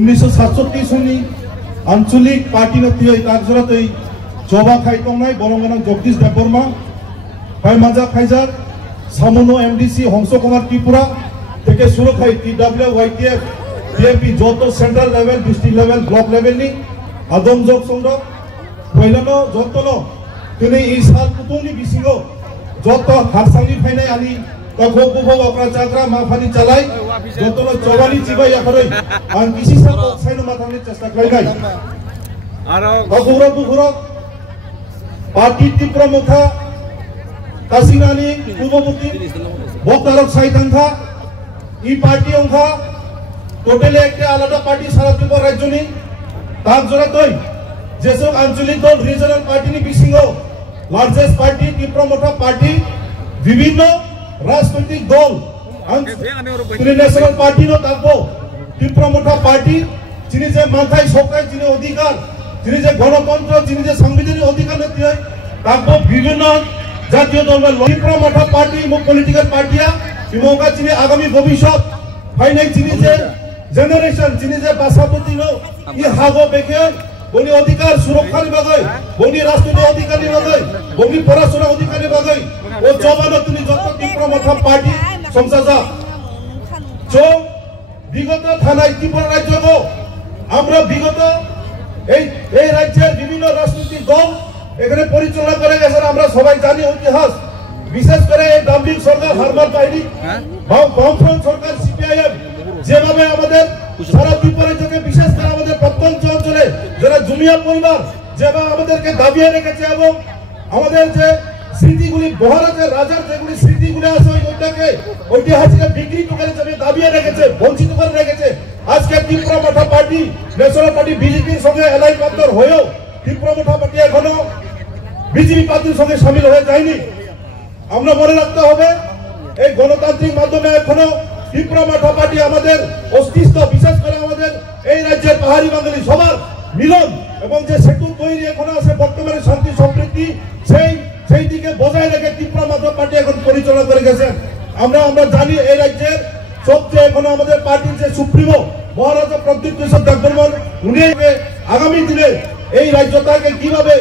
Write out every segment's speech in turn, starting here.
1967 सननि आंचलिक पार्टी नथियै तागजरातै जबा खायतंनाय बरंगाना जगदीश देबबर्मा फायमाजा खायजार सामनो एमडीसी हंस कुमार त्रिपुरा থেকে শুরু খাই টিডব্লিউ ওয়াইটিএফ বিএপি যত central level district level block লেভেলনি আদম জগ সংগ্রহ পয়লানো যতনো তিনি এই সাল পুতুংনি বিসিগো যত হারসানি ফাইনাই আনি তখন বুবো অকরা চাকরা মাফানি চালাই যতনো চবানি চিবাই আখরই আন কিসি সাল সাইনো মাথানি চেষ্টা করাই আর অগুরা বুগুরা পার্টি ত্রিপুরা মুখা কাসিনানি পূর্ববর্তী বক্তারক সাইতাংখা ই পার্টি অংখা টোটালি একটা আলাদা পার্টি সারা ত্রিপুরা রাজ্যনি তার জোড়াতই যেসব আঞ্চলিক দল রিজনাল পার্টিনি বিসিংহ লার্জেস্ট পার্টি ত্রিপুরা মোটা পার্টি বিভিন্ন রাজনৈতিক দল ন্যাশনাল পার্টি নো থাকবো ত্রিপুরা মোটা পার্টি যিনি যে মাথায় সরকার যিনি অধিকার যিনি যে গণতন্ত্র যিনি যে সাংবিধানিক অধিকার নীতি হয় থাকবো বিভিন্ন জাতীয় দল ত্রিপুরা মোটা পার্টি পলিটিক্যাল পার্টিয়া ইমোকা যিনি আগামী ভবিষ্যৎ ফাইনাই যিনি যে জেনারেশন যিনি যে বাসাপতি নো ই হাগো বেকে বনি অধিকার সুরক্ষার বাগৈ বনি রাষ্ট্রীয় অধিকারের বাগৈ বনি পড়াশোনা অধিকারের বাগৈ ও জবানো তিনি যত ত্রিপুরা মোটা পার্টি সংসদা जो বিগত থানায় ত্রিপুরা রাজ্য আমরা বিগত এই রাজ্যের বিভিন্ন রাজনৈতিক দল এখানে পরিচালনা করে গেছে আমরা সবাই জানি ইতিহাস বিশেষ করে এই দাম্ভিক সরকার হারমার বাহিনী বামফ্রন্ট সরকার সিপিআইএম যেভাবে আমাদের সারা ত্রিপুরা রাজ্যকে বিশেষ করে আমাদের প্রত্যন্ত অঞ্চলে যারা জুমিয়া পরিবার যেভাবে আমাদেরকে দাবিয়ে রেখেছে এবং আমাদের যে স্মৃতিগুলি মহারাজের রাজার যেগুলি স্মৃতিগুলি আছে ওইটাকে ঐতিহাসিক বিকৃত করে যাবে দাবিয়ে রেখেছে বঞ্চিত করে রেখেছে আজকে ত্রিপুরা মোটা পার্টি ন্যাশনাল পার্টি বিজেপির সঙ্গে এলাই পাত্র হয়েও ত্রিপুরা মোটা পার্টি এখনো বিজেপি পার্টির সঙ্গে সামিল হয়ে যায়নি আমরা মনে রাখতে হবে এই গণতান্ত্রিক মাধ্যমে এখনো ত্রিপুরা মোটা পার্টি আমাদের অস্তিত্ব বিশেষ করে আমাদের এই রাজ্যের পাহাড়ি বাঙালি সবার মিলন এবং যে সেতু তৈরি এখনো আছে বর্তমানে শান্তি সম্প্রীতি সেই দিকে বজায় রেখে ত্রিপুরা মোটা পার্টি এখন পরিচালনা করে গেছেন আমরা জানি এই রাজ্যের সবচেয়ে এখনো আমাদের পার্টির যে সুপ্রিমো মহারাজা প্রদ্যুৎ কিশোর দেববর্মন উনি আগামী দিনে এই রাজ্যটাকে কিভাবে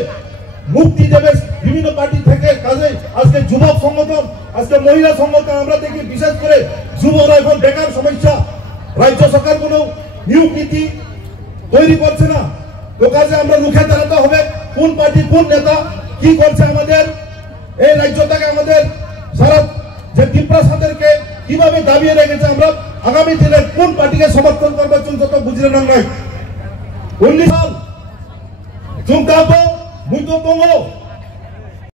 মুক্তি দেবে বিভিন্ন পার্টি থেকে কাজে আজকে যুবক সংগঠন আজকে মহিলা সংগঠন আমরা দেখি বিশেষ করে যুবরা এখন বেকার সমস্যা রাজ্য সরকার কোনো নিয়োগ নীতি তৈরি করছে না তো কাজে আমরা মুখে দাঁড়াতে হবে কোন পার্টি কোন নেতা কি করছে আমাদের এই রাজ্যটাকে আমাদের সারা যে ত্রিপুরা সাদেরকে কিভাবে দাবিয়ে রেখেছে আমরা আগামী দিনে কোন পার্টিকে সমর্থন করবো যত বুঝলে নাই 19 সাল জুমকাবো মুইতো বঙ্গ